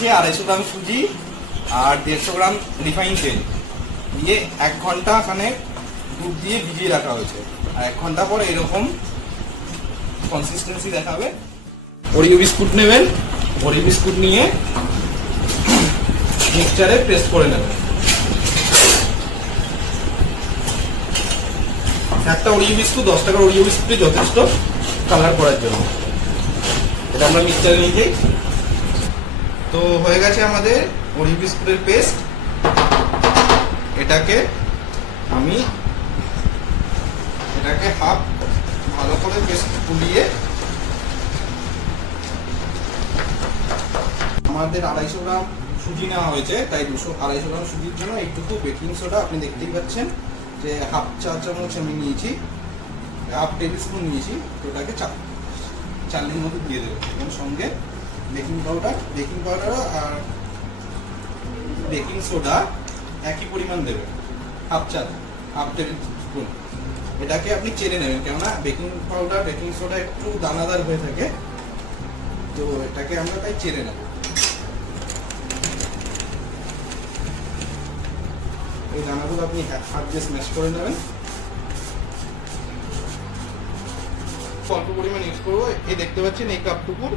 নিয়েছি 250 গ্রাম সুজি আর 150 গ্রাম রিফাইন তেল দিয়ে 1 ঘন্টা এখানে দুধ দিয়ে ভিজিয়ে রাখা হয়েছে। আর 1 ঘন্টা পরে এরকম কনসিস্টেন্সি দেখাবে। ওরিও বিস্কুট নেবেন, ওরিও বিস্কুট নিয়ে মিক্সচারে পেস্ট করে নেবেন। একটা ওরিও বিস্কুট 10 টাকার ওরিও বিস্কুটে যথেষ্ট কালার করার জন্য। এটা আমরা মিক্সচারে নিয়ে যাই। তো হয়ে গেছে আমাদের ওরিও বিস্কুটের পেস্ট। এটাকে হাফ ভালো করে পেস্ট গুলিয়ে আমাদের 250 গ্রাম সুজি নেওয়া হয়েছে, তাই 250 গ্রাম সুজির জন্য একটু বেকিং সোডা আপনি দেখতেই পাচ্ছেন যে হাফ চা চামচ আমি নিয়েছি, হাফ টেবিল স্পুন নিয়েছি। তো ওটাকে চালনির মধ্যে দিয়ে দেবো এবং সঙ্গে বেকিং পাউডার আর বেকিং সোডা একই পরিমাণ দেবেন, হাফ টেবিল স্পুন। এটাকে আপনি চেড়ে নেবেন, কেননা বেকিং পাউডার বেকিং সোডা একটু দানাদার হয়ে থাকে, তো এটাকে আমরা তাই চেড়ে নেব। এই দানাগুলো আপনি হাত দিয়ে স্ম্যাশ করে নেবেন। অল্প পরিমাণ ইউজ করবো। এই দেখতে পাচ্ছেন এই কাপটুকুর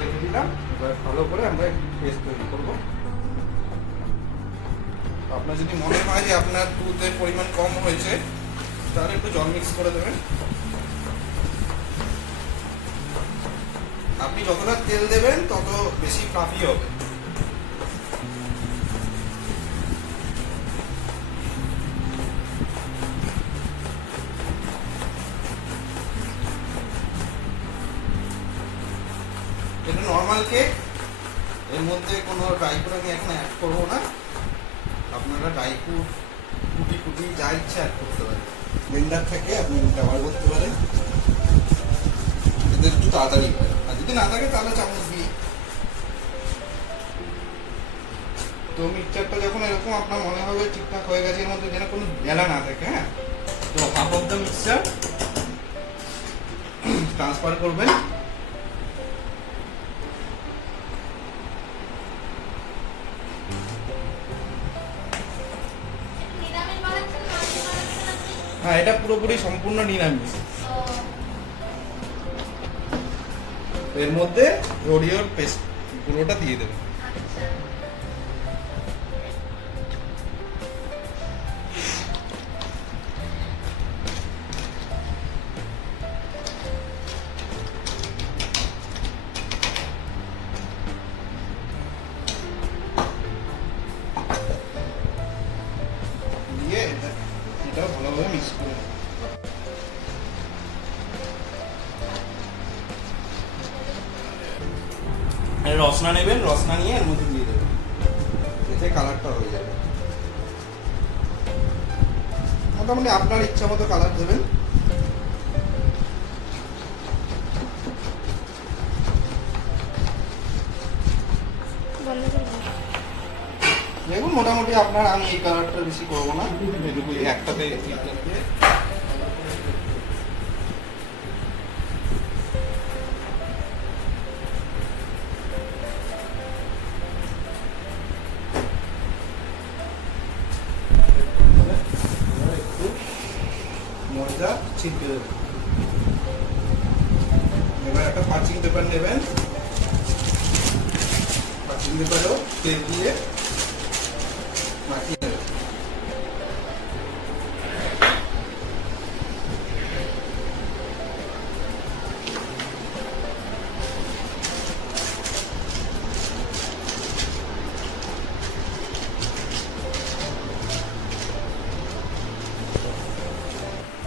রেখে দিলাম। এবার ভালো করে আমরা পেস্ট তৈরি করবো। আপনার যদি মনে হয় যে আপনার দুধের পরিমাণ কম হয়েছে তাহলে একটু জল মিক্স করে দেবেন। আপনি যতটা তেল দেবেন তত বেশি ফ্লাফি হবে। এটা নর্মাল কেক, এর মধ্যে কোনো ড্রাই ফ্রুট আমি এখন অ্যাড করবো না। আপনারা ড্রাই ফ্রুট কুটি যা ইচ্ছা অ্যাড করতে পারেন। ব্লেন্ডার থেকে আপনি ব্যবহার করতে পারেন, এদের একটু তাড়াতাড়ি হয়। আর যদি না থাকে তাহলে চামচ দিয়ে। তো মিক্সচারটা যখন এরকম আপনার মনে হবে ঠিকঠাক হয়ে গেছে, এর মধ্যে যেন কোনো গেলা না থাকে, হ্যাঁ, তো half of the mixture transfer করবেন। হ্যাঁ, এটা পুরোপুরি সম্পূর্ণ নিরামিষ। এর মধ্যে ওরিওর পেস্ট পুরোটা দিয়ে দেবেন। দিয়ে এটা ভালোভাবে মিক্স করে দেবেন। রসনা নেবেন, রসনা নিয়ে এর মধ্যে দিয়ে দেবেন, এতে কালারটা হয়ে যাবে। মোটামুটি আপনার ইচ্ছা মতো কালার দেবেন। দেখুন মোটামুটি আপনার, আমি এই কালারটা বেশি করবো না, এটুকু একটাতে ময়দা ছিটকে দেবেন। এবার একটা পার্চিং পেপার নেবেন, পার্চিং পেপারেও তেল দিয়ে মাখিয়ে নেবেন।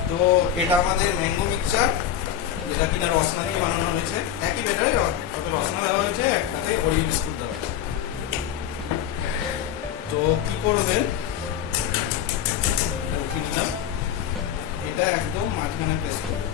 তো এটা আমাদের ম্যাঙ্গো মিক্সচার, যেটা কিনা রসনা দিয়ে বানানো হয়েছে। একই ব্যাটারে রসনা দেওয়া হয়েছে, একটাতে ওরিও বিস্কুট দেওয়া হয়েছে। তো কি করবেন, উঠিয়ে নিলাম, এটা একদম মাঝখানে প্রেস করবেন।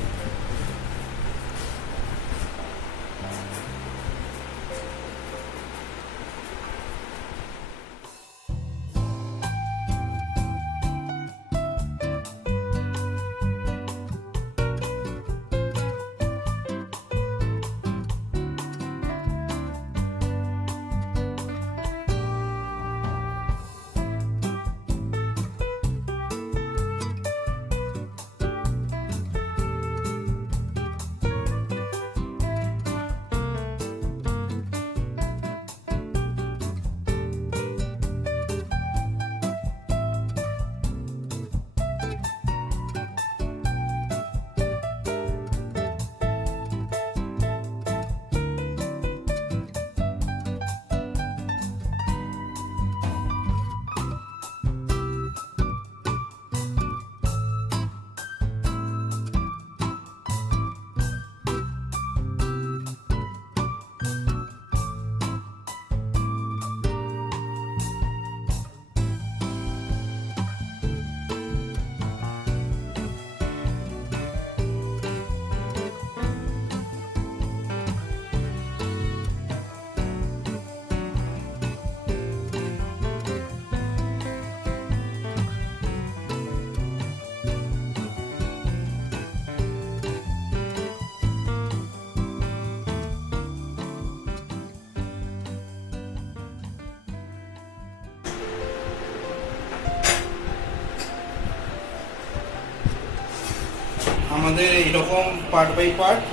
আমাদের এইরকম পার্ট বাই পার্ট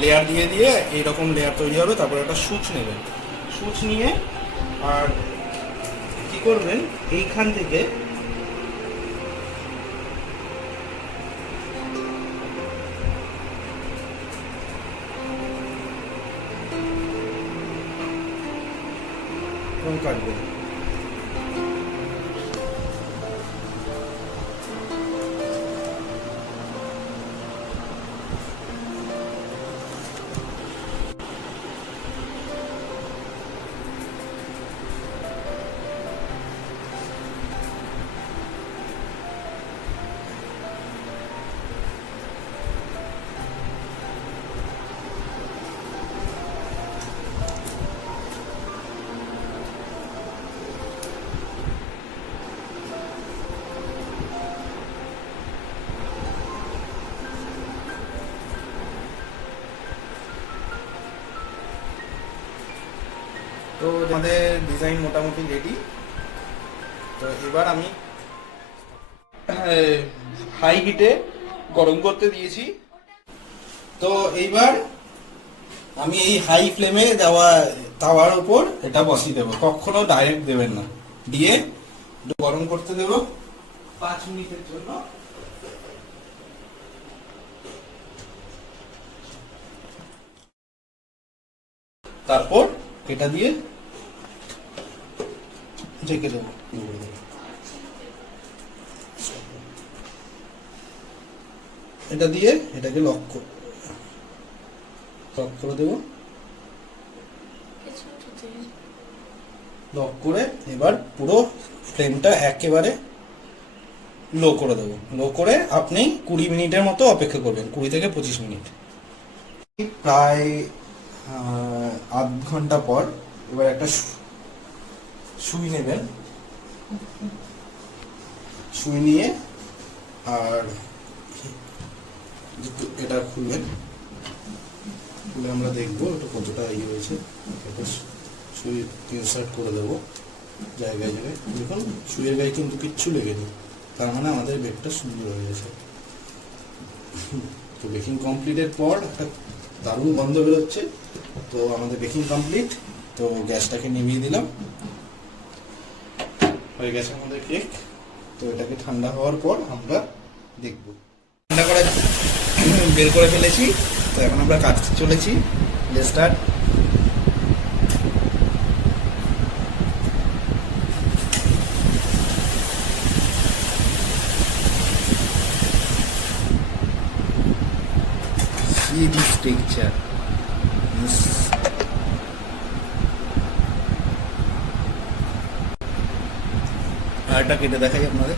লেয়ার দিয়ে দিয়ে এইরকম লেয়ার তৈরি হবে। তারপর একটা সুচ নেবেন, সুচ নিয়ে আর কি করবেন, এইখান থেকে কাটবেন। তো আমাদের ডিজাইন মোটামুটি রেডি। তো এবার আমি হাই হিটে গরম করতে দিয়েছি। তো এইবার আমি এই হাই ফ্লেমে দেওয়া তাওয়ার উপর এটা বসিয়ে দেবো, কখনো ডাইরেক্ট দেবেন না, দিয়ে গরম করতে দেব 5 মিনিটের জন্য। তারপর এটা দিয়ে ঢেকে দেবো। এটা দিয়ে এটাকে লক করে দেবো। লক করে এবার পুরো ফ্লেমটা একেবারে লো করে দেবো। লো করে আপনি 20 মিনিটের মতো অপেক্ষা করবেন, 20 থেকে 25 মিনিট। প্রায় আধ ঘন্টা পর এবার একটা সুই নেবেন, সুই নিয়ে আর এটা খুলবেন, খুলে আমরা দেখবো এটা কতটা ইয়ে হয়েছে। এটা সুই ইনসার্ট করে দেবো জায়গায় জায়গায়। দেখুন সুইয়ের গায়ে কিন্তু কিচ্ছু লেগেনি, তার মানে আমাদের বেকটা সুন্দর হয়ে গেছে। তো বেকিং কমপ্লিটের পর একটা দারুণ গন্ধ বেরোচ্ছে। তো আমাদের বেকিং কমপ্লিট। তো গ্যাসটাকে নিভিয়ে দিলাম, হয়ে গেছে আমাদের কেক। তো এটাকে ঠান্ডা হওয়ার পর আমরা দেখব। ঠান্ডা করে বের করে ফেলেছি। তো এখন আমরা কাটতে চলেছি। Let's start. See this picture. আরেকটা কেটে দেখাই আপনাদের।